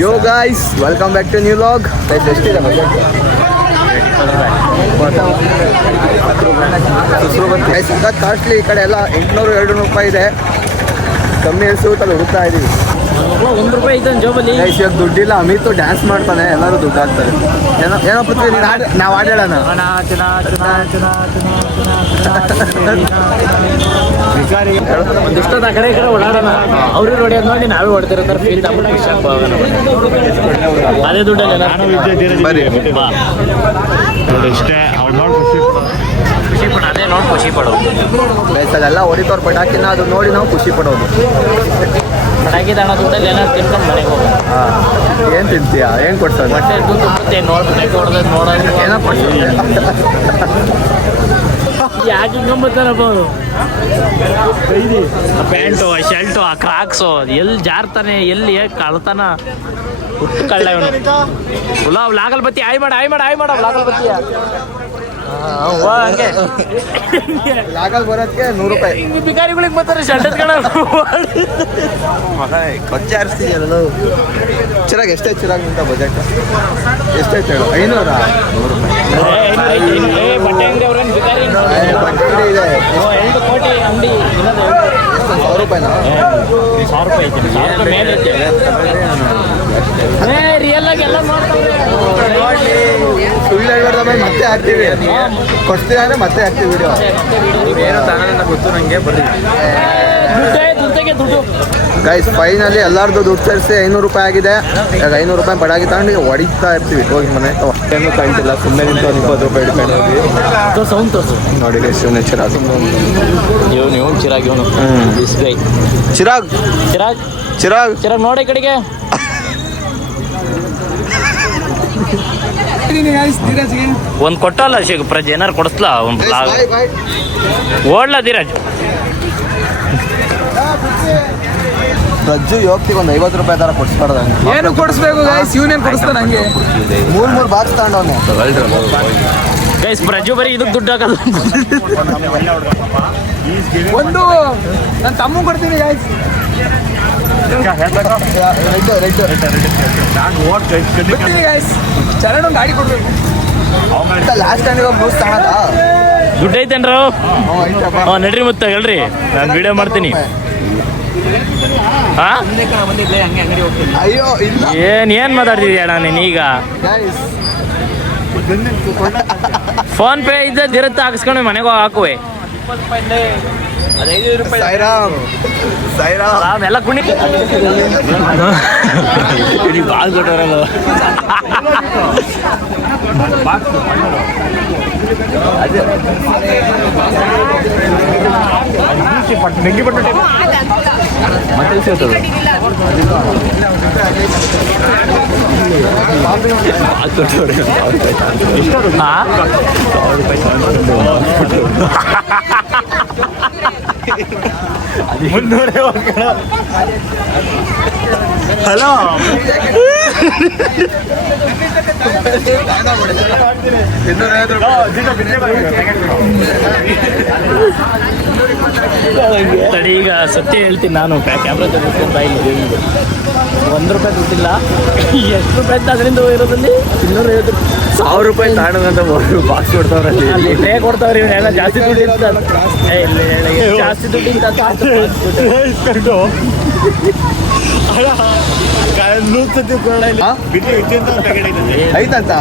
Yo guys welcome back to new vlog ಎಷ್ಟಿದೆ costly ಈ ಕಡೆ ಎಲ್ಲ ಎಂಟುನೂರು ಎರಡು ನೂರು ರೂಪಾಯಿ ಇದೆ ಕಮ್ಮಿ ಸಿಗುತ್ತಲ್ಲ ಹುಡುಕ್ತಾ ಇದೀವಿ ಒಂದು ರೂಪಾಯಿ ಇದ್ದಾನೆ ಜೋಬಲ್ಲಿ ಗೈಸ್ ಇವಾಗ ದುಡ್ಡಿಲ್ಲ ಅಮಿತ್ ಡ್ಯಾನ್ಸ್ ಮಾಡ್ತಾನೆ ಎಲ್ಲರೂ ದುಡ್ಡು ಹಾಕ್ತಾರೆ ಏನೋ ಏನೋ ಪೃಥ್ವಿ ನೀನು ಹಾಡು ನಾವು ಹಾಡೇಳೋಣ ಒಂದಿಷ್ಟೊತ್ತು ಆ ಕಡೆ ಈ ಕಡೆ ಓಡಾಡೋಣ. ಅವ್ರಿಗೆ ಹೊಡೆಯೋದು ನೋಡಿ ನಾವೇ ಹೊಡ್ತಿರ್ತಾರೆ ಫೀಲ್ ತಗೊಂಡು ಖುಷಿ ಆಗ್ಬೋದ ಅದೇ ದುಡ್ಡಲ್ಲ ಖುಷಿ ಪಡ ಅದೇ ನೋಡಿ ಖುಷಿ ಪಡೋದು ಅದೆಲ್ಲ ಹೊಡಿತವ್ರ ಪಟಾಕಿನ ಅದು ನೋಡಿ ನಾವು ಖುಷಿ ಪಡೋದು. ಪಟಾಕಿ ಹಣ ದುಡ್ಡಲ್ಲಿ ಏನಾದ್ರು ತಿನ್ಕೊಂಡು ಮನೆಗೆ ಹೋಗೋದು ಹಾಂ. ಏನು ತಿಂತೀಯಾ? ಏನು ಕೊಡ್ತಾರೆ ಮತ್ತೆ ದುಡ್ಡು ತುಂಬುತ್ತೆ ನೋಡಿ ಪಟಾಕಿ ಹೊಡೆದ್ ನೋಡೋದು. ಏನೋ ಕೊಡ್ತಾರೆ ಯಾಕೆ ಅವರು? ಪ್ಯಾಂಟು ಆ ಶರ್ಟು ಆ ಕ್ರಾಕ್ಸು ಎಲ್ಲಿ ಜಾರ್ತಾನೆ ಎಲ್ಲಿ ಕಳ್ತಾನ? ಹುಟ್ಟು ಕಳ್ಳ ಇವನು ಲಾಗಲ್ ಬತ್ತಿ ಆಯ್ ಮಾಡ ಆಯ್ ಮಾಡ ಆಯ್ ಮಾಡ ಲಾಗಲ್ ಬತ್ತಿ ಹಂಗೆ. ಲಾಗಲ್ ಬರೋದಕ್ಕೆ ನೂರು ರೂಪಾಯಿ. ಬಿಕಾರಿಗಳಿಗೆ ಬರ್ತಾರೆ ಶರ್ಟ್ ಚಿರಾಗ್ ಎಷ್ಟೇ ಚಿರಾಗ್ ನಿಂತ ಬಜೆಟ್. ಎಷ್ಟೈತೆ ಹೇಳು ಐನೂರ? ನೂರು ರೂಪಾಯಿ. ಬಟ್ಟೆ ಅಂಗಡಿ ಸಾವಿರ ರೂಪಾಯಿ ಸಾವಿರ ರೂಪಾಯಿ ಎಲ್ಲ ಹೇಳ್ಬಾರ್ದ ಮೇಲೆ ಮತ್ತೆ ಹಾಕ್ತೀವಿ ಕೊಡ್ತೀವಿ ಅಂದ್ರೆ ಮತ್ತೆ ಹಾಕ್ತೀವಿ ವಿಡಿಯೋ ಏನು ತಾನೇ ಗೊತ್ತು ನನಗೆ ದುಡ್ಡು ಗೈಸ್ ಫೈನಲಿ ಎಲ್ಲಾರ್ದು ದುಡ್ಡು ಸೇರಿಸಿ ಐನೂರು ರೂಪಾಯಿ ಆಗಿದೆ. ಈಗ ಐನೂರು ರೂಪಾಯಿ ಬಡಾಗಿ ತಗೊಂಡು ಹೊಡಿತಾ ಇರ್ತೀವಿ. ಹೋಗಿ ಮನೆ ಏನು ಕಾಣ್ತಿಲ್ಲ. ಸುಮ್ಮನೆ ನಿಂತು ಒಂದು ಇಪ್ಪತ್ತು ರೂಪಾಯಿ ಹಿಡ್ಕೊಂಡು ಹೋಗಿ ಸೌಂಡ್ ತೋರಿಸು. ನೋಡಿ ಗೈಸ್ ಇವನೇ ಚಿರಾಗ್. ಇವನು ಇವನು ಚಿರಾಗ್ ಇವನು. ಹ್ಮ್. This guy Chirag. Chirag. Chirag. Chirag ನೋಡಿ ಕಡೆಗೆ. ಒಂದ್ ಕೊಟ್ಟಲ್ಲ ಶಿವ ಪ್ರಜೆ. ಏನಾರು ಕೊಡಿಸ್ಲಾ? ಒಂದು ಓಡ್ಲಾ. ಧೀರಜ್. ರಜ್ಜು ಯೋಗ್ತಿಗೆ ಒಂದು ಐವತ್ತು ರೂಪಾಯಿ ತರ ಕೊಡ್ಸ್ಬಾರ್ದು ಏನು ಕೊಡಿಸ್ಬೇಕು ಗಾಯ್ಸ್ ಯೂನಿಯನ್ ಕೊಡಿಸ್ತಾನೆ ಹಂಗೆ? ಮೂರ್ ಮೂರ್ ಬಾಕ್ಸ್ ತಗೊಂಡವನು. ಗೈಸ್ ಪ್ರಜು ಬರೀ ಇದಕ್ಕೆ ದುಡ್ಡು ಹಾಕೋದು ಒಂದು ನನ್ನ ತಮ್ಮ ಕೊಡ್ತೀನಿ ಗಾಯ್ಸ್ ರೆಡ್ ರೆಡ್ ಬಿಡ್ತೀನಿ ಗಾಯ್ಸ್ ಚರಣ್ ಒಂದು ಗಾಡಿ ಕೊಡ್ಬೇಕು. ಲಾಸ್ಟ್ ಟೈಮ್ ಇವಾಗ ಬ್ಲೂಸ್ ತಗೊಳದ ದುಡ್ಡು ಐತೇನ್ರ? ಹ್ಞೂ ನಡ್ರಿ ಮತ್ತೆ ಹೇಳ್ರಿ. ನಾನು ವಿಡಿಯೋ ಮಾಡ್ತೀನಿ. ಹಾ? ಏನ್ ಏನ್ ಮಾತಾಡ್ತಿದ್ಯಾ ನೀನೀಗ ಗೈಸ್ ಫೋನ್ ಪೇ ಇದ್ದ ದಿರತ್ತ ಹಾಕಿಸ್ಕೊಂಡು ಮನೆಗೆ ಸಾಯಿರಾಮ್. ಸಾಯಿರಾಮ್. ಎಲ್ಲ ಕುಣಿ. ಬಾಳ್ ಕೊಟ್ಟವರಲ್ಲ ಹಾ ಹಲೋ ತಡಿ ಈಗ ಸತ್ಯ ಹೇಳ್ತೀನಿ ನಾನು. ಕ್ಯಾಮ್ರಾ ತೆಗೆದುಕೊಂಡು ಬಾಯಿಲಿ ಒಂದು ರೂಪಾಯಿ ದುಡ್ಡಿಲ್ಲ. ಎಷ್ಟು ರೂಪಾಯಿ ಅದರಿಂದ ಇರೋದಲ್ಲಿ ಇನ್ನೂರ ಐವತ್ತು ಸಾವಿರ ರೂಪಾಯಿ ತಾಣದಂತ ಬಾಕ್ಸ್ ಕೊಡ್ತಾವ್ರಲ್ಲಿ ಅಲ್ಲಿ. ಟ್ರೇ ಕೊಡ್ತಾವ್ರಿ ಜಾಸ್ತಿ ದುಡ್ಡು ಜಾಸ್ತಿ ದುಡ್ಡು ಇತ್ತ ಅಂತ ಹಾಕ್ತಾರೆ. ಇಸ್ಕೊಂಡು ಐತಂತ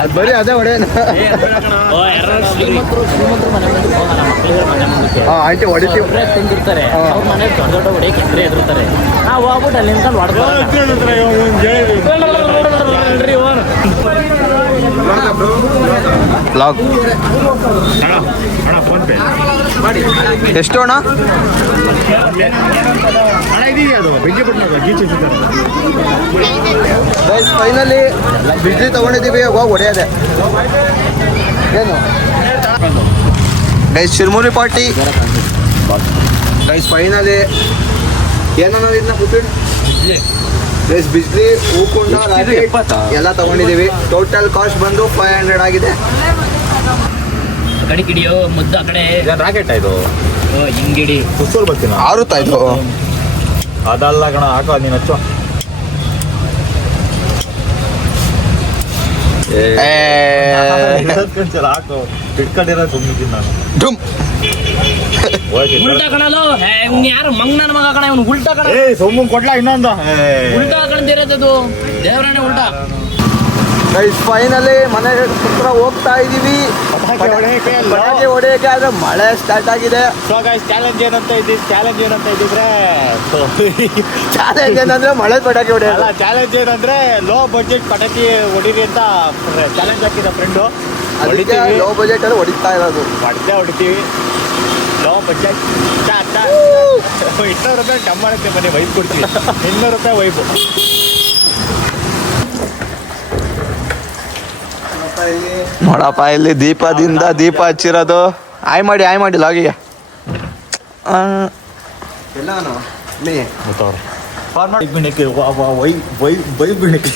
ಅದ್ ಬರೀ ಅದೇ ಹೊಡೆಯೋಣ ಆಂಟಿ ಹೊಡಿತೀವಿ ತಿಂದಿರ್ತಾರೆ. ಅವ್ರ ಮನೆ ದೊಡ್ಡ ದೊಡ್ಡ ಹೊಡೆಯಕ್ಕೆ ಹೆಸರು ಎದುರ್ತಾರೆ ನಾವು ಹೋಗ್ಬಿಟ್ಟು ಅಲ್ಲಿ ನಿಂತ್ಕೊಂಡು ಹೊಡೆದ್ರಿ ಬ್ಲಾಗ್ ಫೋನ್ ಪೇ ಎಷ್ಟು ಅಣ್ಣ ಫೈನಲಿ ಬಿಜ್ಲಿ ತಗೊಂಡಿದ್ದೀವಿ ಹೋಗಿ ಹೊಡೆಯೋದೆ? ಏನು? ಗೈಸ್ ಶಿರ್ಮೂರಿ ಪಾರ್ಟಿ ಗೈಸ್ ಫೈನಲಿ ಏನನ್ನ ಇದನ್ನ ಕೂತ್ಬಿಟ್ಟು ಪ್ಲಸ್ ಬಿಸ್ಲಿ ಹೂಕುಂಡ ಎಲ್ಲ ತಗೊಂಡಿದೀವಿ ಟೋಟಲ್ ಕಾಸ್ಟ್ ಬಂದು ಫೈವ್ ಹಂಡ್ರೆಡ್ ಆಗಿದೆ. ಮುದ್ದು ಕಡೆ. ರಾಕೆಟ್ ಹಿಂಗಿಡಿ. ಬರ್ತೀನಿ? ಅದಲ್ಲ ಕಣ ಹಾಕೋ ನೀನು ಹಚ್ಚು. ಹಾಕೋ. ಬಿಟ್ಕೊಂಡಿರೋ ತುಂಬಿದ್ದೀನಿ ನಾನು. ಉಲ್ಟಾ ಕಣಲು ಇವ್ನು ಯಾರು? ಮಂಗನ ಮಗ ಕಣ ಇವ್ನು ಉಲ್ಟಾ ಕಣ. ಏ ಸೊಮ್ಮು ಕೊಡ್ಲಾ ಇನ್ನೊಂದು. ಉಲ್ಟಾ ಕಣದಿರೋದು ದೇವರಾಣೆ ಉಲ್ಟಾ. ಗೈಸ್ ಫೈನಲಿ ಮನೆ ಹತ್ರ ಹೋಗ್ತಾ ಇದೀವಿ. ಪಟಾಕಿ ಹೊಡೆಯಕ್ಕೆ. ಆದ್ರೆ ಮಳೆ ಸ್ಟಾರ್ಟ್ ಆಗಿದೆ. ಸೊ ಗೈಸ್ ಚಾಲೆಂಜ್ ಏನಂತ ಇದ್ದೀವಿ ಚಾಲೆಂಜ್ ಏನಂತ ಇದ್ದಿದ್ರೆ ಚಾಲೆಂಜ್ ಏನಂದ್ರೆ ಮಳೆ ಪಟಾಕಿ ಹೊಡೆಯಲ್ಲ ಅಲ್ಲ ಚಾಲೆಂಜ್ ಏನಂದ್ರೆ ಲೋ ಬಜೆಟ್ ಪಟಾಕಿ ಹೊಡೀರಿ ಅಂತ ಚಾಲೆಂಜ್ ಹಾಕಿದ ಫ್ರೆಂಡು ಅದಕ್ಕೆ ಲೋ ಬಜೆಟ್ ಅಲ್ಲಿ ಹೊಡಿತಾ ಇರೋದು. ಹೊಡಿತಾ ಹೊಡಿತೀವಿ. ಇನ್ನೂರು ರೂಪಾಯಿ ಕೊಡ್ತೀವಿ ಇನ್ನೂರು ರೂಪಾಯಿ ವೈಪು ನೋಡಪ್ಪ ಇಲ್ಲಿ ದೀಪದಿಂದ ದೀಪ ಹಚ್ಚಿರೋದು. ಆಯ್ ಮಾಡಿ ಆಯ್ ಮಾಡಿ ಲಾಗಿಗೆ. ಎಲ್ಲಾನು? ಬಿಣಕ್ಕೆ ವೈ ವೈ ವೈ ಬಿಣಕ್ಕೆ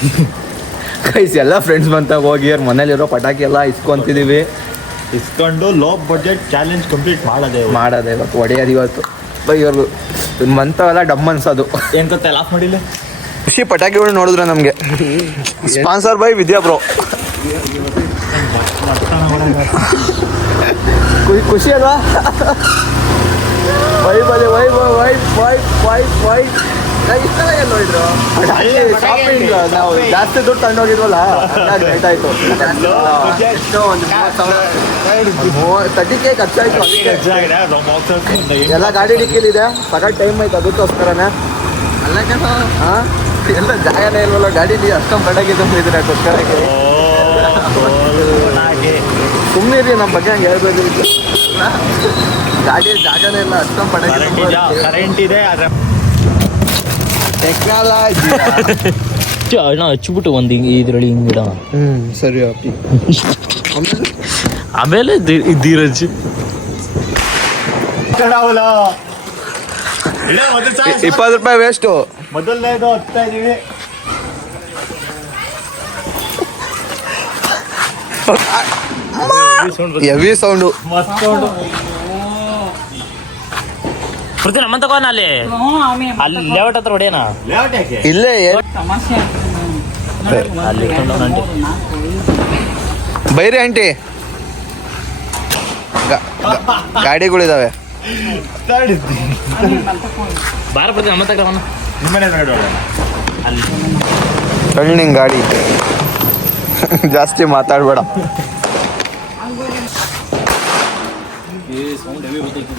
ಗೈಸ್ ಎಲ್ಲ ಫ್ರೆಂಡ್ಸ್ ಬಂತ ಹೋಗಿ ಅವ್ರ ಮನೇಲಿರೋ ಪಟಾಕಿ ಎಲ್ಲ ಇಸ್ಕೊಂತಿದೀವಿ. ಇಸ್ಕೊಂಡು ಲೋ ಬಜೆಟ್ ಚಾಲೆಂಜ್ ಕಂಪ್ಲೀಟ್ ಮಾಡೋದೇ ಮಾಡೋದು ಇವತ್ತು ಒಡೆಯೋದು ಇವತ್ತು. ಬೈ ಇವ್ರದ್ದು ಮಂತವೆಲ್ಲ ಡಮ್ ಅನ್ಸೋದು. ಏನ್ ಗೊತ್ತಾ ಲಾಫ್ ಮಾಡಿಲ್ಲ ಖುಷಿ ಪಟಾಕಿಗಳು ನೋಡಿದ್ರೆ ನಮಗೆ. ಸ್ಪಾನ್ಸರ್ ಬೈ ವಿದ್ಯಾ ಬ್ರೋ ಖುಷಿ ಖುಷಿ ಅಲ್ವಾ? ವೈ ಬಲೆ why why why why why shopping ನಾವು ಜಾಸ್ತಿ ದುಡ್ಡು ತಗೊಂಡೋಗಿದ್ವಲ್ಲ ಲೇಟ್ ಆಯ್ತು ತರ್ಟಿ ಕೆ ಖರ್ಚಾಯ್ತು ಎಲ್ಲ ಗಾಡಿ ಡಿಕ್ಕಿಲಿದೆ ಸಗಟ್ ಟೈಮ್ ಆಯ್ತು ಅದಕ್ಕೋಸ್ಕರನೇ ಹಾ ಎಲ್ಲ ಜಾಗನೇ ಇಲ್ವಲ್ಲ ಗಾಡಿ ಅಷ್ಟೊಂದು ಪಟಾಕಿ ತುಂಬಿದ್ರೆ ಸುಮ್ಮನೆ ಸುಮ್ಮನಿರಿ ನಮ್ಮ ಬಗ್ಗೆ ಹಂಗೆ ಹೇಳ್ಬೇಕು ಗಾಡಿ ಜಾಗನೇ ಇಲ್ಲ ಅಷ್ಟೊಂದು ಬಡಾಗಿದೆ ಕರೆಂಟ್ ಇದೆ, ಆದ್ರೆ ಟೆಕ್ನಾಲಜಿ ಹಚ್ಬಿಟ್ಟು ಒಂದು ಹಿಂಗೆ ಇದ್ರಲ್ಲಿ ಹಿಂಗಿಡ ಹ್ಮ್ ಸರಿ ಅಪ್ಪಿ ಆಮೇಲೆ? ಧೀರಜ್. ಇಪ್ಪತ್ತು ರೂಪಾಯಿ ವೇಸ್ಟು ಮೊದಲನೇದು ಹತ್ತಾ ಇದೀವಿ. ಹೆವಿ ಸೌಂಡು ಮಸ್ತ್ ಪ್ರತಿ ನಮ್ಮಂತ ಕೋನ ಅಲ್ಲಿ. ಅಲ್ಲಿ ಲೇಔಟ್ ಹತ್ರ ಯಾಕೆ? ಇಲ್ಲೇ ಅಲ್ಲಿ ಇಟ್ಕೊಂಡು ನಂಟಿ ಬೈರಿ ಆಂಟಿ. ಈ ಸೌಂಡ್ ಹೆವಿ ಬಾರ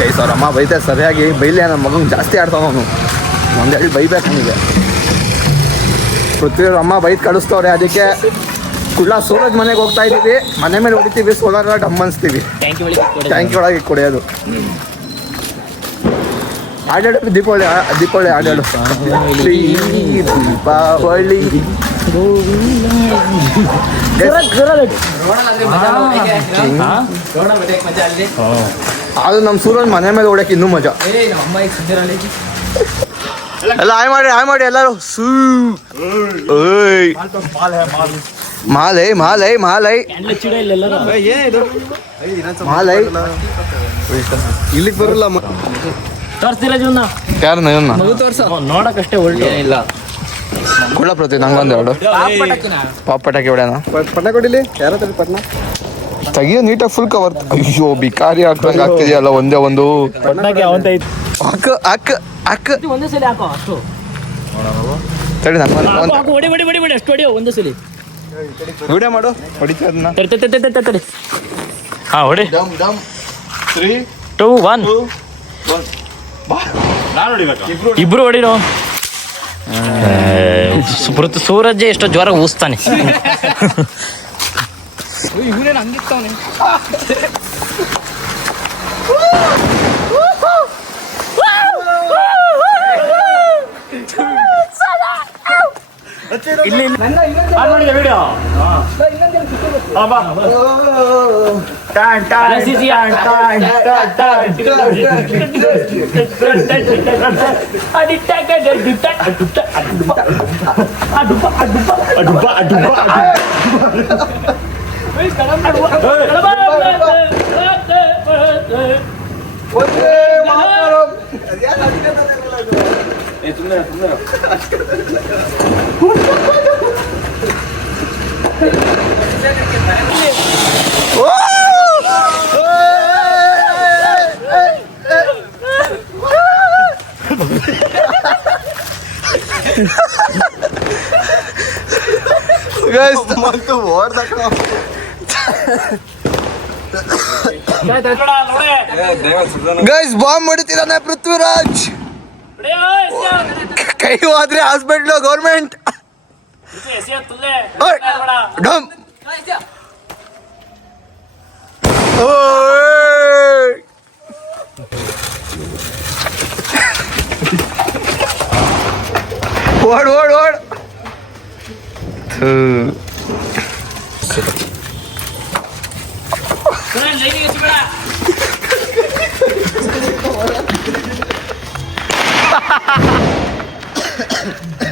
ಗೈಸ್ ಅವ್ರ ಅಮ್ಮ ಬೈತೆ ಸರಿಯಾಗಿ ಬೈಲಿ ನನ್ನ ಮಗಂಗೆ ಜಾಸ್ತಿ ಆಡ್ತಾವ ಅವನು. ಒಂದು ಹೇಳಿ ಬೈಬೇಕು ನನಗೆ ಪೃಥ್ವಿ ಅವ್ರ ಅಮ್ಮ ಬೈದು ಕಳಿಸ್ತವ್ರೆ. ಅದಕ್ಕೆ ಕುಳ್ಳ ಸೂರಜ್ ಮನೆಗೆ ಹೋಗ್ತಾ ಇದೀವಿ. ಮನೆ ಮೇಲೆ ಹೊಡಿತೀವಿ ಸೋಲಾರ ಡಮ್ ಅನಿಸ್ತೀವಿ. ಟ್ಯಾಂಕಿ ಒಳಗೆ ಕುಡಿಯೋದು ಆಡಾಡು ದೀಪಾವಳಿ ಆ- ದೀಪಾವಳಿ ಅಲ್ಲಿ. ದೀಪಾವಳಿ ಅದು ನಮ್ಮ ಸೂರನ್ ಮನೆ ಮೇಲೆ ಓಡಕ್ಕೆ ಇನ್ನೂ ಮಜಾ. ಎಲ್ಲ ಆಯ್ ಮಾಡಿ ಆಯ್ ಮಾಡಿ ಎಲ್ಲರೂ. ಸೂ. ಓಯ್ ಮಾಲೈ ಮಾಲೈ ಮಾಲೈ. ಮಾಲೈ. ಇಲ್ಲಿಗೆ ಬರಲ್ಲ ತೋರಿಸ್ತೀರ ಜೀವನ? ಯಾರು ನನ್ನ ನೋಡಕ್ಕಷ್ಟೇ ಒಳ್ಳೆ. ಇಲ್ಲ ಕುಳ್ಳ ಪ್ರತಿ ನಂಗೊಂದು ಎರಡು ಪಾಪ್ ಪಟಾಕಿ ಹೊಡ್ಯಾನ? ಪಟ್ನ ಕೊಡಿಲಿ? ಯಾರ ಪಟ್ನ? ತೆಗಿಯೋ ನೀಟಾಗಿ ಫುಲ್ ಕವರ್ ಅಯ್ಯೋ ಬಿಕಾರಿ ಹಾಕ್ದಂಗೆ ಆಗ್ತಿದೆಯಲ್ಲ ಒಂದೇ ಒಂದು. ಸಲ ಹಾಕೋ ಅಷ್ಟು. ತಡಿ ಹೊಡಿ ಹೊಡಿ ಹೊಡಿ ಹೊಡಿ ಅಷ್ಟು ಹೊಡಿಯೋ ಒಂದೇ ಸಲ. ವಿಡಿಯೋ ಮಾಡು ಹೊಡಿತಾ ಅದನ್ನ ತಡಿ ತಡಿ ತಡಿ ತಡಿ ತಡಿ. ಹಾ ಹೊಡಿ. ಡಮ್ ಡಮ್. Three two one. ಇಬ್ರು ಹೊಡಿರೋ. ಸುಬ್ರತ್ ಸೂರಜ್ ಎಷ್ಟೋ ಜ್ವರ ಊಸ್ತಾನೆ. 너 이번엔 안 됐다네. 난나 있는 대로. 안 말이야, 왜려? 나 있는 대로 붙여볼게. 봐봐. 딴, 딴, 딴, 딴, 딴, 딴. 아니, 따가, 누따, 아, 누따, 아, 누따. 아, 누따, 아, 누따. 아, 누따, 아, 누따. 아, 누따, 아, 누따. Guys, muito borda, tá calma. Gas bomb मड़ीतान Prithviraj कई बात रे हॉस्पिटल गवर्नमेंट डम ओड ओड ओड 哥，你雷你是不是？哈哈哈哈哈哈！哈哈哈！哈哈哈哈哈！